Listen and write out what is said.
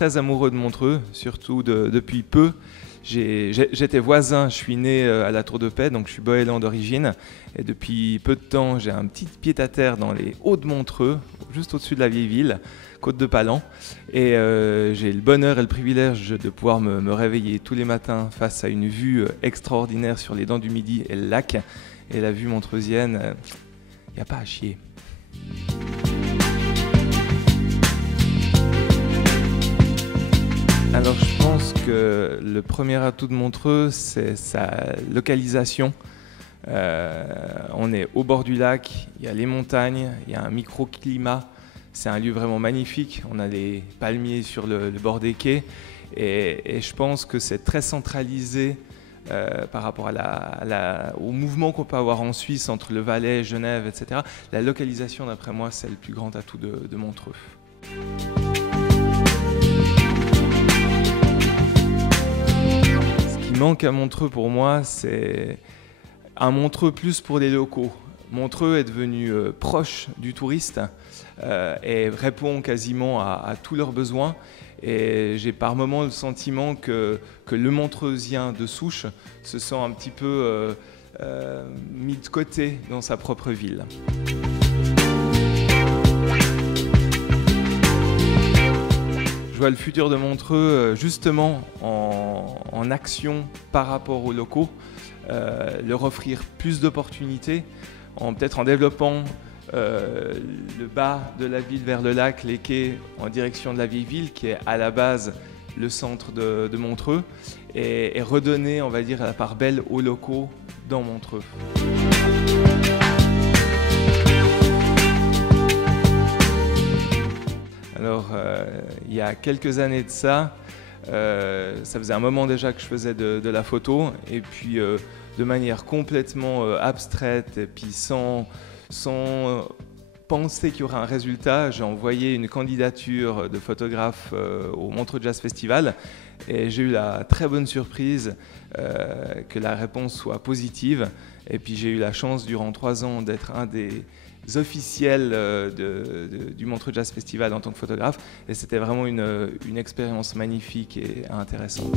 très amoureux de Montreux, surtout depuis peu. J'étais voisin, je suis né à la Tour de Paix, donc je suis boëlan d'origine. Et depuis peu de temps, j'ai un petit pied-à-terre dans les Hauts de Montreux, juste au-dessus de la vieille ville, côte de Palan. Et j'ai le bonheur et le privilège de pouvoir me réveiller tous les matins face à une vue extraordinaire sur les Dents du Midi et le lac. Et la vue montreusienne, il n'y a pas à chier. Alors je pense que le premier atout de Montreux, c'est sa localisation. On est au bord du lac, il y a les montagnes, il y a un microclimat. C'est un lieu vraiment magnifique. On a des palmiers sur le bord des quais. Et je pense que c'est très centralisé par rapport au mouvement qu'on peut avoir en Suisse entre le Valais, Genève, etc. La localisation, d'après moi, c'est le plus grand atout de Montreux. Ce qui manque à Montreux pour moi, c'est un Montreux plus pour les locaux. Montreux est devenu proche du touriste et répond quasiment à tous leurs besoins. Et j'ai par moments le sentiment que le Montreusien de souche se sent un petit peu mis de côté dans sa propre ville. Je vois le futur de Montreux justement en action par rapport aux locaux, leur offrir plus d'opportunités, peut-être en développant le bas de la ville vers le lac, les quais en direction de la vieille ville, qui est à la base le centre de Montreux, et redonner, on va dire, la part belle aux locaux dans Montreux. Alors, il y a quelques années de ça, ça faisait un moment déjà que je faisais de la photo, et puis de manière complètement abstraite, et puis sans penser qu'il y aurait un résultat, j'ai envoyé une candidature de photographe au Montreux Jazz Festival et j'ai eu la très bonne surprise que la réponse soit positive. Et puis j'ai eu la chance durant 3 ans d'être un des officiels du Montreux Jazz Festival en tant que photographe et c'était vraiment une expérience magnifique et intéressante.